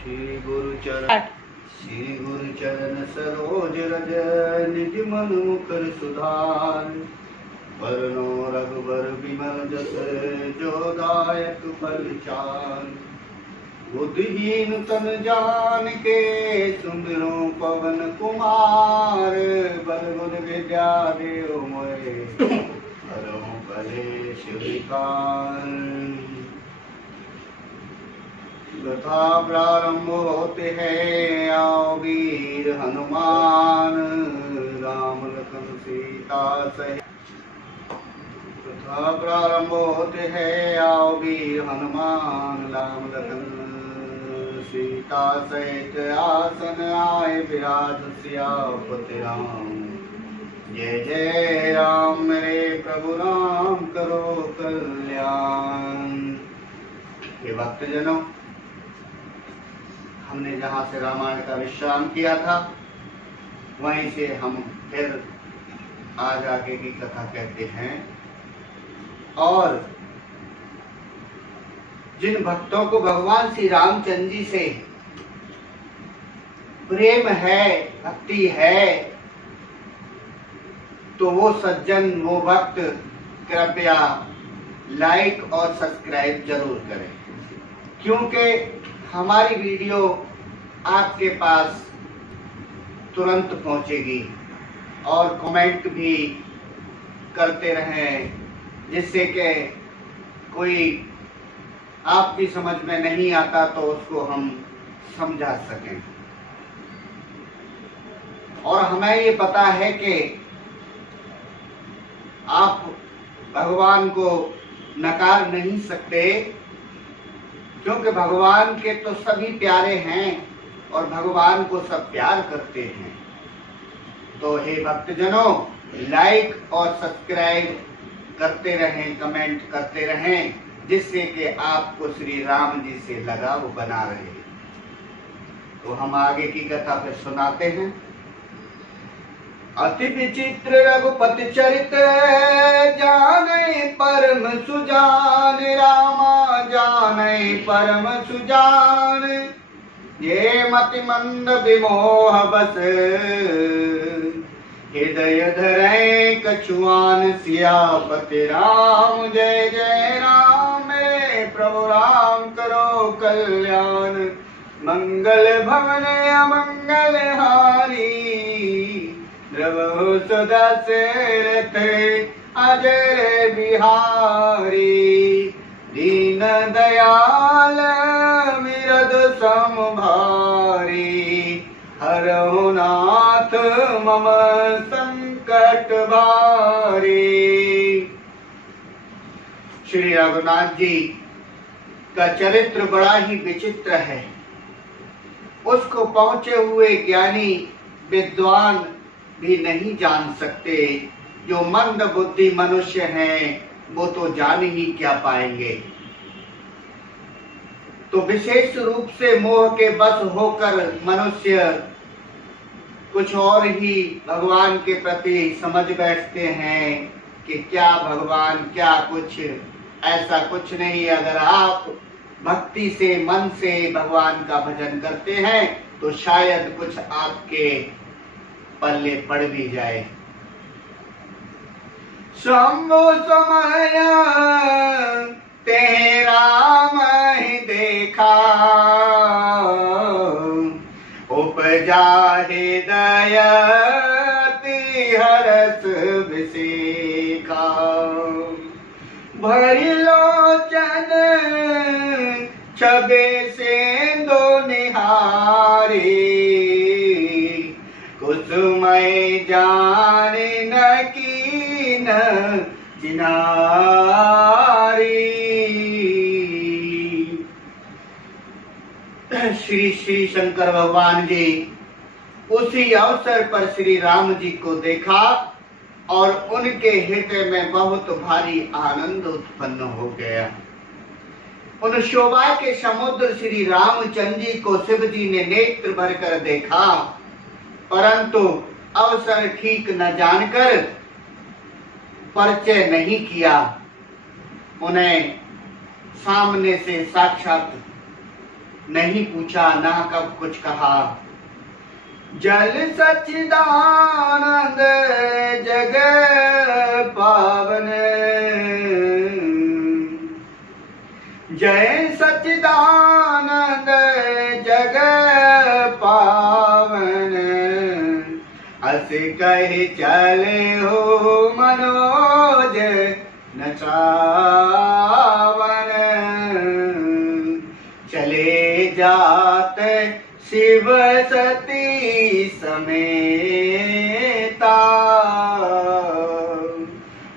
श्री गुरु चरण सरोज रज निज मन मुखर सुधार। वरनो रघुबर विमल जस जो दायक फल चार। बुद्धिहीन तन जान के सुमिरो पवन कुमार। बल बुद्धि विद्या देव मोहे हरहु कलेश विकार। कथा प्रारंभ होते हैं आओ वीर हनुमान। राम लखन सीता सहित कथा प्रारंभ होते हैं आओ वीर हनुमान। राम लखन सीता सहित आसन आए विराज सियापति राम। जय जय राम मेरे प्रभु राम करो कल्याण। ये भक्तजनों, हमने जहाँ से रामायण का विश्राम किया था वहीं से हम फिर आज आगे की कथा कहते हैं। और जिन भक्तों को भगवान श्री रामचंद्र जी से प्रेम है, भक्ति है, तो वो सज्जन, वो भक्त कृपया लाइक और सब्सक्राइब जरूर करें, क्योंकि हमारी वीडियो आपके पास तुरंत पहुंचेगी। और कमेंट भी करते रहें, जिससे कि कोई आपकी समझ में नहीं आता तो उसको हम समझा सकें। और हमें ये पता है कि आप भगवान को नकार नहीं सकते, क्योंकि भगवान के तो सभी प्यारे हैं और भगवान को सब प्यार करते हैं। तो हे भक्तजनों, लाइक और सब्सक्राइब करते रहें, कमेंट करते रहें, जिससे कि आपको श्री राम जी से लगाव बना रहे। तो हम आगे की कथा फिर सुनाते हैं। अति विचित्र रघुपति चरित जाने परम सुजान। रामा जाने परम सुजान। ये मति मंद विमोह बस हृदय धरे कछुआन। सियापति राम जय जय राम मेरे प्रभु राम करो कल्याण। मंगल भवन अमंगल हारी द्रवहु सदा सेरथ अजय बिहारी। दीन दयाल विरद समभारी हरहु नाथ मम संकट भारी। श्री रघुनाथ जी का चरित्र बड़ा ही विचित्र है। उसको पहुंचे हुए ज्ञानी विद्वान भी नहीं जान सकते। जो मंद बुद्धि मनुष्य हैं वो तो जान ही क्या पाएंगे। तो विशेष रूप से मोह के बस होकर मनुष्य कुछ और ही भगवान के प्रति समझ बैठते हैं कि क्या भगवान, क्या कुछ। ऐसा कुछ नहीं। अगर आप भक्ति से, मन से भगवान का भजन करते हैं तो शायद कुछ आपके पल्ले पड़ भी जाए। शंभु समय तेरा मैं देखा। उपजा हृदय अति हरस विसेखा। भरी लोचन छबे सेंदो निहारी। कुसुमय जान न कीन चिनारी। श्री श्री शंकर भगवान जी उसी अवसर पर श्री राम जी को देखा और उनके हृदय में बहुत भारी आनंद उत्पन्न हो गया। उन शोभा के समुद्र श्री रामचंद्र जी को शिव जी ने नेत्र भरकर देखा, परंतु अवसर ठीक न जानकर परिचय नहीं किया। उन्हें सामने से साक्षात नहीं पूछा ना कब कुछ कहा। जल सच्चिदानंद जग पावन, जय सच्चिदानंद जग पावन, अस कहे चले हो मनोज नचावन। चले जात शिव सती समेता,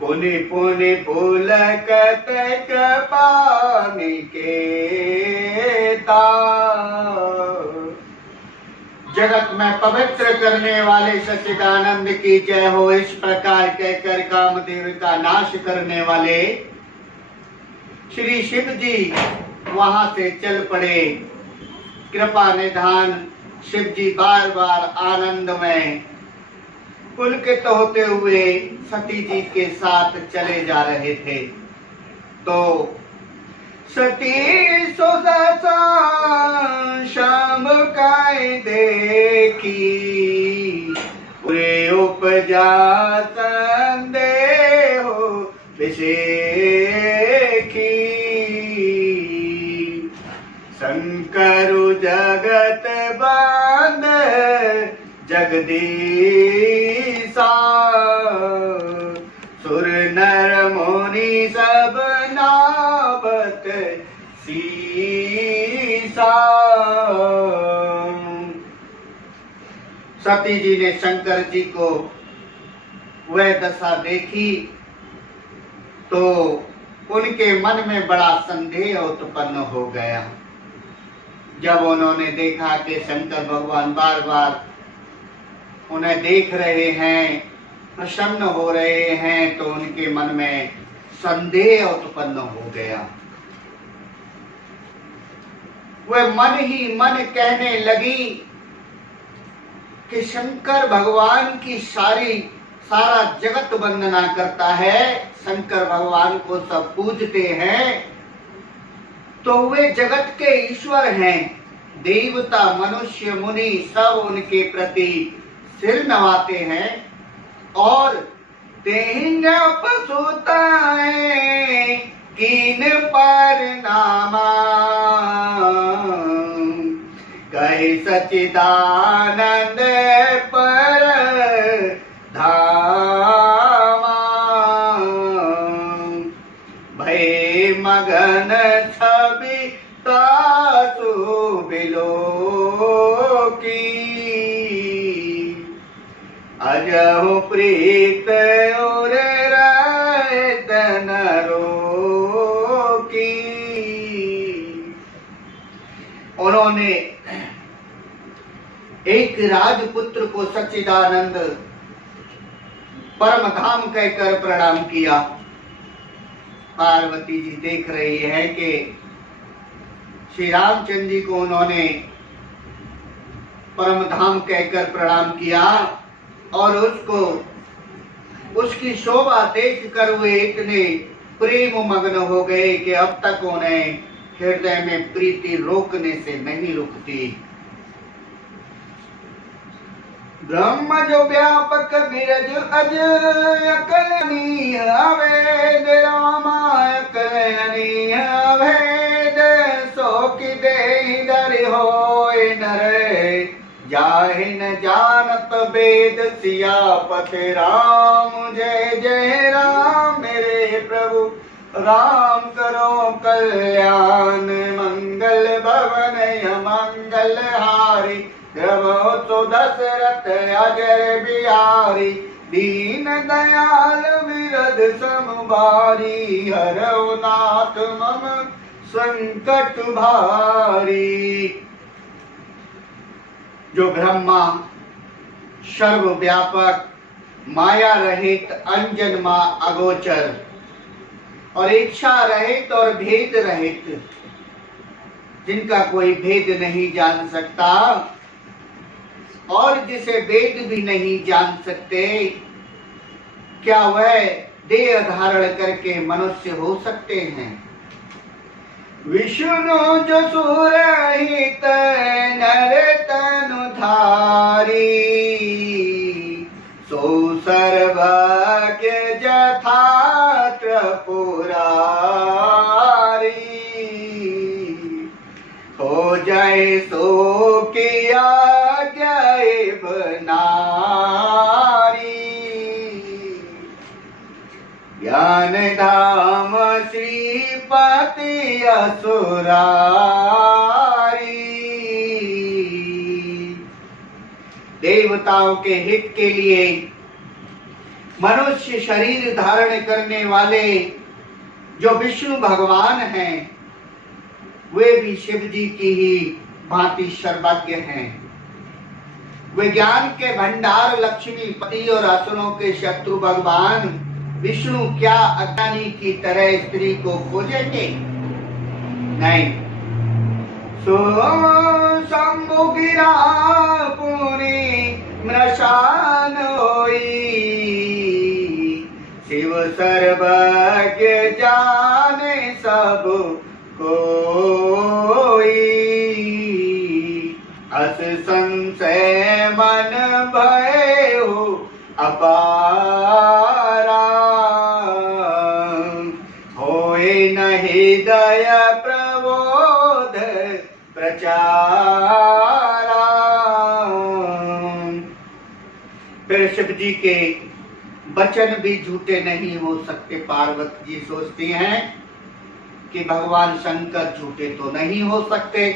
पुनि पुनि पुलकत कृपानि केता। जगत में पवित्र करने वाले सच्चिदानंद की जय हो। इस प्रकार कहकर कामदेव का नाश करने वाले श्री शिव जी वहां से चल पड़े। कृपा निधान शिव जी बार बार आनंद में पुलकित होते हुए सती जी के साथ चले जा रहे थे। तो सती सुदशा शाम काय देखी, पूरे उपजा संदेह विषेखी। शंकर जगत बांध जगदीशा, सुर नर मुनि सब नावत सीसा। सती जी ने शंकर जी को वह दशा देखी तो उनके मन में बड़ा संदेह उत्पन्न हो गया। जब उन्होंने देखा कि शंकर भगवान बार बार उन्हें देख रहे हैं, प्रसन्न हो रहे हैं, तो उनके मन में संदेह उत्पन्न हो गया। वह मन ही मन कहने लगी कि शंकर भगवान की सारा जगत वंदना करता है, शंकर भगवान को सब पूजते हैं, तो वे जगत के ईश्वर हैं। देवता मनुष्य मुनि सब उनके प्रति सिर नवाते हैं और तेहिं पसुताएं कीन पर नामा, कहे सच्चिदानंद पर धामा। भय मगन छवि तासु बिलो की, अजहु प्रीत और रहत नरो की। उन्होंने एक राजपुत्र को सच्चिदानंद परम धाम कहकर प्रणाम किया। पार्वती जी देख रही है कि श्री रामचंद्र जी को उन्होंने परम धाम कहकर प्रणाम किया और उसको उसकी शोभा देखकर वे इतने प्रेम मग्न हो गए कि अब तक उन्हें हृदय में प्रीति रोकने से नहीं रुकती। ब्रह्म जो व्यापक विरज अज अकलनीय अवेद, रामायकलनीय अभेद, सो कि देहि दर होय नर, जाहि न जानत वेद सियापति राम। जय जय राम मेरे प्रभु राम करो कल्याण, मंगल भवन मंगल हारी, द्रवो तो दशरथ अजर बिहारी, दीन दयाल विरद समबारी, हरौ नाथ मम संकट भारी। जो ब्रह्मा सर्वव्यापक माया रहित अंजन मां अगोचर और इच्छा रहित और भेद रहित, जिनका कोई भेद नहीं जान सकता और जिसे वेद भी नहीं जान सकते, क्या वह देह धारण करके मनुष्य हो सकते हैं? विष्णु जो सुरहि सो सर्वज्ञ जथा पुरारी, हो जाए सो किया गए बनारी। ज्ञान धाम श्रीपति असुरारी, देवताओं के हित के लिए मनुष्य शरीर धारण करने वाले जो विष्णु भगवान हैं, वे भी शिव जी की ही भांति सर्वज्ञ हैं। वे ज्ञान के भंडार लक्ष्मीपति और असुरों के शत्रु भगवान विष्णु क्या अज्ञानी की तरह स्त्री को खोजेंगे? नहीं। सो शंभु गिरा पुनि मृषान होई, शिव सर्वज्ञ जाने सब कोई। अस संशय मन भयो अपारा, होए न हृदय प्रबोध प्रचारा। फिर शिव जी के वचन भी झूठे नहीं हो सकते। पार्वती जी सोचती हैं कि भगवान शंकर झूठे तो नहीं हो सकते,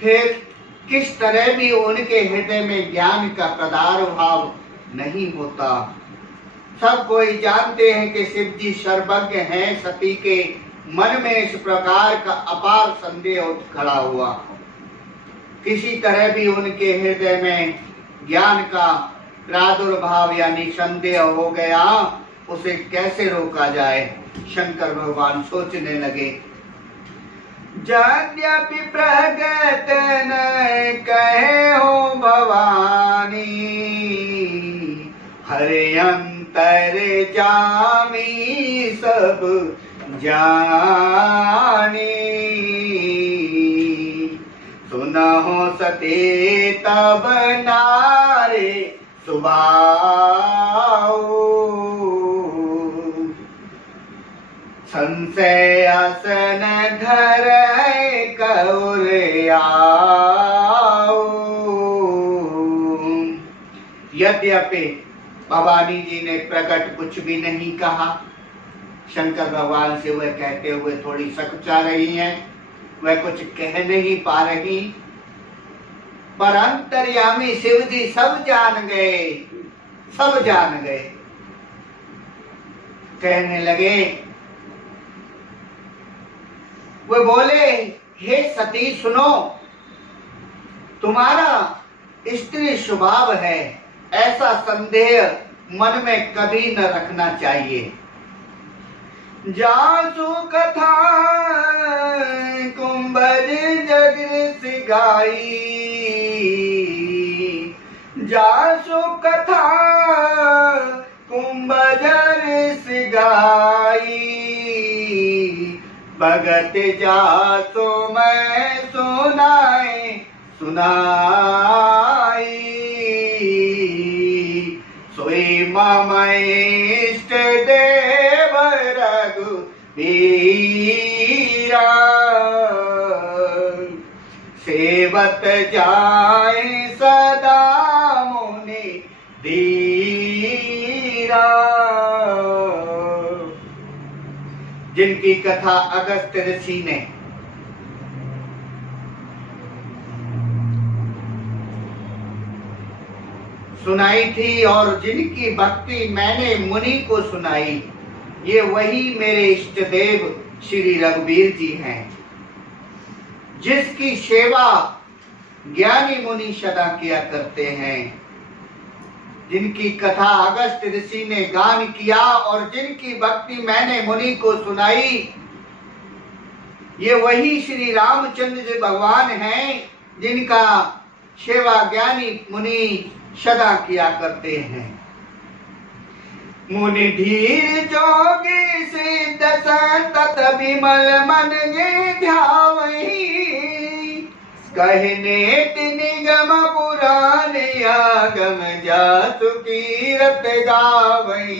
फिर किस तरह भी उनके हृदय में ज्ञान का प्रादुर्भाव नहीं होता। सब कोई जानते हैं कि शिव जी सर्वज्ञ हैं। सती के मन में इस प्रकार का अपार संदेह खड़ा हुआ। किसी तरह भी उनके हृदय में ज्ञान का प्रादुर्भाव यानी संदेह हो गया, उसे कैसे रोका जाए? शंकर भगवान सोचने लगे। यद्यपि प्रगट न कहे हो भवानी, हरे अंतर जामी सब जानी। सुनहो सते तब नारे सुबाऊ, संशय आसन धर कौर आओ। यद्यपि भवानी जी ने प्रकट कुछ भी नहीं कहा, शंकर भगवान से वह कहते हुए थोड़ी सकुचा रही हैं, वह कुछ कह नहीं पा रही, पर अंतर्यामी शिव जी सब जान गए, सब जान गए। कहने लगे, वे बोले, हे सती सुनो, तुम्हारा स्त्री स्वभाव है, ऐसा संदेह मन में कभी न रखना चाहिए। जासु कथा कुंभज जगृष गाई, जासु कथा कुंभज गाई, भगत जासो मैं सुनाए सुनाई। सोई मम इष्ट देव रघुबीरा, सेवत जाए सदा मुनि धीरा। जिनकी कथा अगस्त ऋषि ने सुनाई थी और जिनकी भक्ति मैंने मुनि को सुनाई, ये वही मेरे इष्ट देव श्री रघुबीर जी हैं, जिसकी सेवा ज्ञानी मुनि सदा किया करते हैं। जिनकी कथा अगस्त ऋषि ने गान किया और जिनकी भक्ति मैंने मुनि को सुनाई, ये वही श्री रामचंद्र जी भगवान हैं, जिनका सेवा ज्ञानी मुनि सदा किया करते हैं। मुनि धीर जोगी सिद्ध संत विमल मन ये ध्यावही, कहने निगम पुराण आगम जासु कीरत गावई।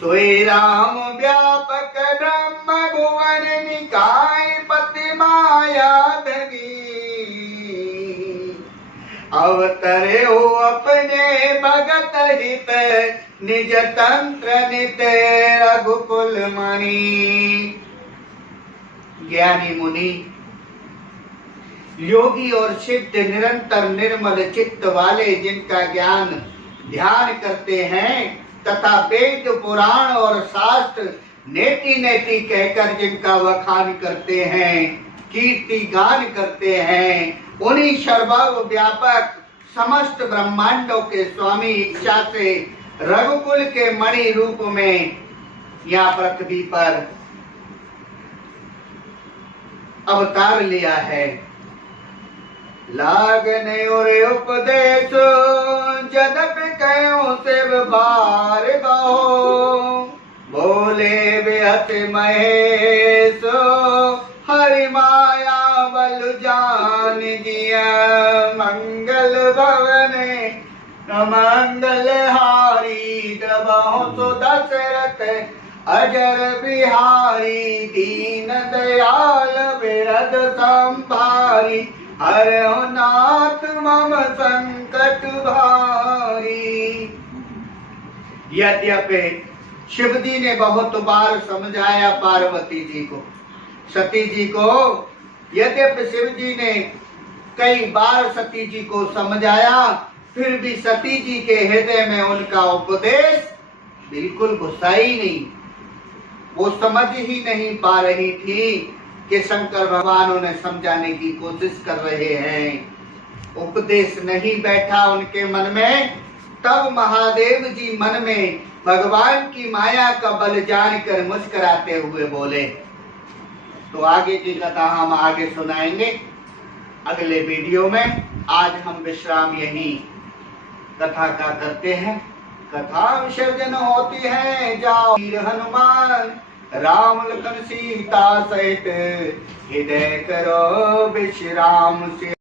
सोई राम व्यापक ब्रह्म भुवन निकाय पति माया धगी। अवतरे हो अपने भगत हित निज तंत्र नित रघुकुल मणि। ज्ञानी मुनि, योगी और सिद्ध निरंतर निर्मल चित्त वाले जिनका ज्ञान ध्यान करते हैं तथा वेद पुराण और शास्त्र नेति नेति कहकर जिनका वखान करते हैं, कीर्ति गान करते हैं, उन्हीं सर्वव्यापक समस्त ब्रह्मांडों के स्वामी इच्छा से रघुकुल के मणि रूप में यहाँ पृथ्वी पर अवतार लिया है। लागने और उपदेश जदप कयो शिव बार गो। बोले बेहत महेश हरि माया बल जान जिया। मंगल भवने मंगल हारी द्रवहु सो दशरथ अजर बिहारी। दीन दयाल बिरद संभारी हरहु नाथ मम संकट भारी। यद्यपि शिव जी ने बहुत बार समझाया पार्वती जी को, सती जी को, यद्यपि शिव जी ने कई बार सती जी को समझाया, फिर भी सती जी के हृदय में उनका उपदेश बिल्कुल घुसा ही नहीं। वो समझ ही नहीं पा रही थी कि शंकर भगवान उन्हें समझाने की कोशिश कर रहे हैं। उपदेश नहीं बैठा उनके मन में। तब महादेव जी मन में भगवान की माया का बल जानकर मुस्कुराते हुए बोले। तो आगे की कथा हम आगे सुनाएंगे अगले वीडियो में। आज हम विश्राम यही कथा का करते हैं। कथा विसर्जन होती है। जाओ वीर हनुमान राम लखन सीता सहित हृदय करो विश्राम से।